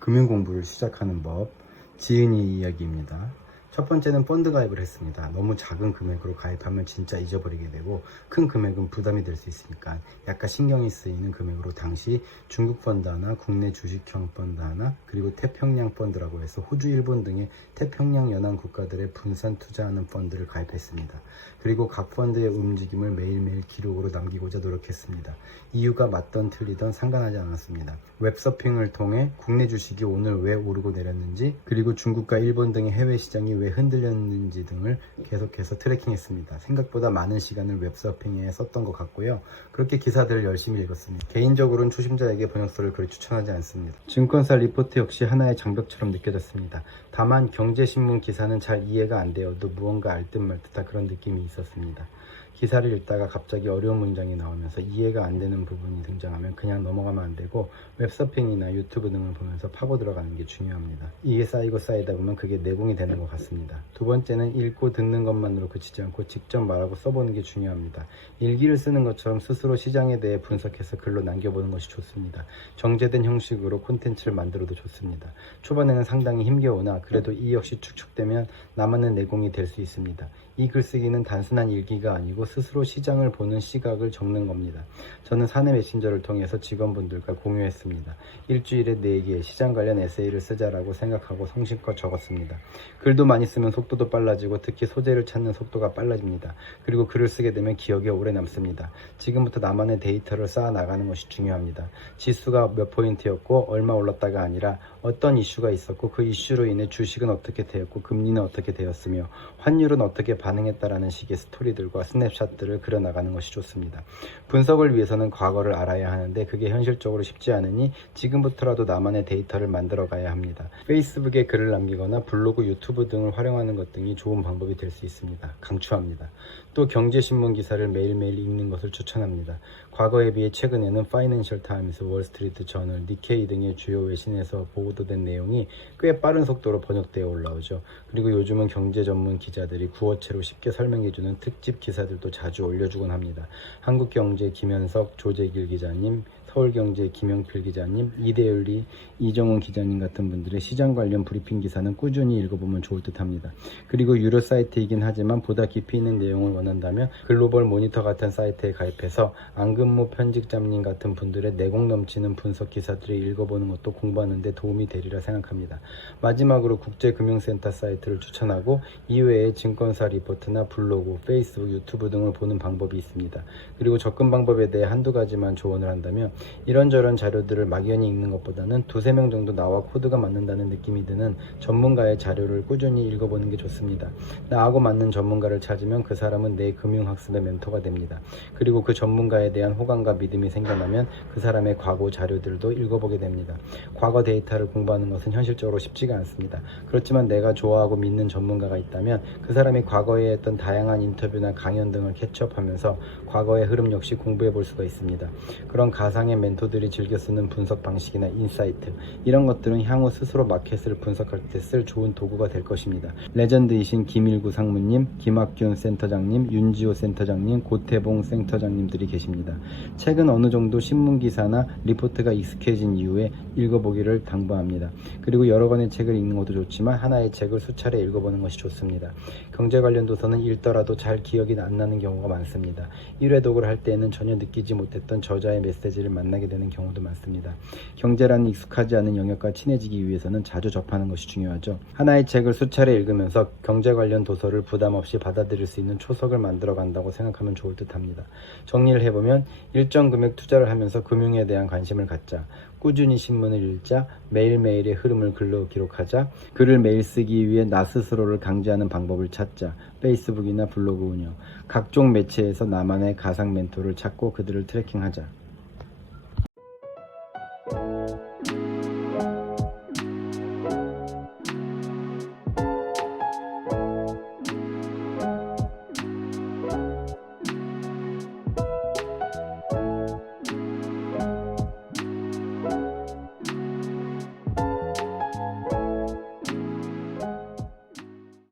금융공부를 시작하는 법, 지은이 이야기입니다. 첫 번째는 펀드 가입을 했습니다. 너무 작은 금액으로 가입하면 진짜 잊어버리게 되고, 큰 금액은 부담이 될 수 있으니까 약간 신경이 쓰이는 금액으로 당시 중국 펀드 하나, 국내 주식형 펀드 하나, 그리고 태평양 펀드라고 해서 호주, 일본 등의 태평양 연안 국가들의 분산 투자하는 펀드를 가입했습니다. 그리고 각 펀드의 움직임을 매일매일 기록으로 남기고자 노력했습니다. 이유가 맞던 틀리던 상관하지 않았습니다. 웹서핑을 통해 국내 주식이 오늘 왜 오르고 내렸는지, 그리고 중국과 일본 등의 해외 시장이 왜 흔들렸는지 등을 계속해서 트래킹했습니다. 생각보다 많은 시간을 웹서핑에 썼던 것 같고요. 그렇게 기사들을 열심히 읽었습니다. 개인적으로는 초심자에게 번역서를 그리 추천하지 않습니다. 증권사 리포트 역시 하나의 장벽처럼 느껴졌습니다. 다만 경제신문 기사는 잘 이해가 안 되어도 무언가 알 듯 말 듯한 그런 느낌이 있었습니다. 기사를 읽다가 갑자기 어려운 문장이 나오면서 이해가 안 되는 부분이 등장하면 그냥 넘어가면 안 되고, 웹서핑이나 유튜브 등을 보면서 파고 들어가는 게 중요합니다. 이게 쌓이고 쌓이다 보면 그게 내공이 되는 것 같습니다. 두 번째는 읽고 듣는 것만으로 그치지 않고 직접 말하고 써보는 게 중요합니다. 일기를 쓰는 것처럼 스스로 시장에 대해 분석해서 글로 남겨보는 것이 좋습니다. 정제된 형식으로 콘텐츠를 만들어도 좋습니다. 초반에는 상당히 힘겨우나 그래도 이 역시 축적되면 남아는 내공이 될 수 있습니다. 이 글쓰기는 단순한 일기가 아니고 스스로 시장을 보는 시각을 적는 겁니다. 저는 사내 메신저를 통해서 직원분들과 공유했습니다. 일주일에 4개 시장 관련 에세이를 쓰자라고 생각하고 성심껏 적었습니다. 글도 많이 쓰면 속도도 빨라지고 특히 소재를 찾는 속도가 빨라집니다. 그리고 글을 쓰게 되면 기억에 오래 남습니다. 지금부터 나만의 데이터를 쌓아 나가는 것이 중요합니다. 지수가 몇 포인트였고 얼마 올랐다가 아니라 어떤 이슈가 있었고 그 이슈로 인해 주식은 어떻게 되었고 금리는 어떻게 되었으며 환율은 어떻게 반응했다라는 식의 스토리들과 스냅샷들을 그려나가는 것이 좋습니다. 분석을 위해서는 과거를 알아야 하는데 그게 현실적으로 쉽지 않으니 지금부터라도 나만의 데이터를 만들어 가야 합니다. 페이스북에 글을 남기거나 블로그, 유튜브 등을 활용하는 것 등이 좋은 방법이 될 수 있습니다. 강추합니다. 또 경제신문 기사를 매일매일 읽는 것을 추천합니다. 과거에 비해 최근에는 파이낸셜 타임스, 월스트리트 저널, 니케이 등의 주요 외신에서 보도된 내용이 꽤 빠른 속도로 번역되어 올라오죠. 그리고 요즘은 경제 전문 기자들이 구어체로 쉽게 설명해주는 특집 기사들도 자주 올려주곤 합니다. 한국경제 김현석, 조재길 기자님, 서울경제 김영필 기자님, 이대윤리, 이정훈 기자님 같은 분들의 시장 관련 브리핑 기사는 꾸준히 읽어보면 좋을 듯 합니다. 그리고 유료 사이트이긴 하지만 보다 깊이 있는 내용을 원한다면 글로벌 모니터 같은 사이트에 가입해서 안근무 편집장님 같은 분들의 내공 넘치는 분석 기사들을 읽어보는 것도 공부하는 데 도움이 되리라 생각합니다. 마지막으로 국제금융센터 사이트를 추천하고 이외에 증권사 리포트나 블로그, 페이스북, 유튜브 등을 보는 방법이 있습니다. 그리고 접근 방법에 대해 한두 가지만 조언을 한다면, 이런저런 자료들을 막연히 읽는 것보다는 2-3명 정도 나와 코드가 맞는다는 느낌이 드는 전문가의 자료를 꾸준히 읽어보는 게 좋습니다. 나하고 맞는 전문가를 찾으면 그 사람은 내 금융학습의 멘토가 됩니다. 그리고 그 전문가에 대한 호감과 믿음이 생겨나면 그 사람의 과거 자료들도 읽어보게 됩니다. 과거 데이터를 공부하는 것은 현실적으로 쉽지가 않습니다. 그렇지만 내가 좋아하고 믿는 전문가가 있다면 그 사람이 과거에 했던 다양한 인터뷰나 강연 등을 캐치업하면서 과거의 흐름 역시 공부해 볼 수가 있습니다. 그런 가상의 멘토들이 즐겨 쓰는 분석 방식이나 인사이트, 이런 것들은 향후 스스로 마켓을 분석할 때 쓸 좋은 도구가 될 것입니다. 레전드이신 김일구 상무님, 김학균 센터장님, 윤지호 센터장님, 고태봉 센터장님들이 계십니다. 책은 어느 정도 신문기사나 리포트가 익숙해진 이후에 읽어보기를 당부합니다. 그리고 여러 권의 책을 읽는 것도 좋지만 하나의 책을 수차례 읽어보는 것이 좋습니다. 경제 관련 도서는 읽더라도 잘 기억이 안 나는 경우가 많습니다. 1회 독을 할 때에는 전혀 느끼지 못했던 저자의 메시지를 만나게 되는 경우도 많습니다. 경제라는 익숙하지 않은 영역과 친해지기 위해서는 자주 접하는 것이 중요하죠. 하나의 책을 수차례 읽으면서 경제 관련 도서를 부담 없이 받아들일 수 있는 초석을 만들어 간다고 생각하면 좋을 듯 합니다. 정리를 해보면, 일정 금액 투자를 하면서 금융에 대한 관심을 갖자, 꾸준히 신문을 읽자, 매일매일의 흐름을 글로 기록하자, 글을 매일 쓰기 위해 나 스스로를 강제하는 방법을 찾자, 페이스북이나 블로그 운영, 각종 매체에서 나만의 가상 멘토를 찾고 그들을 트래킹하자.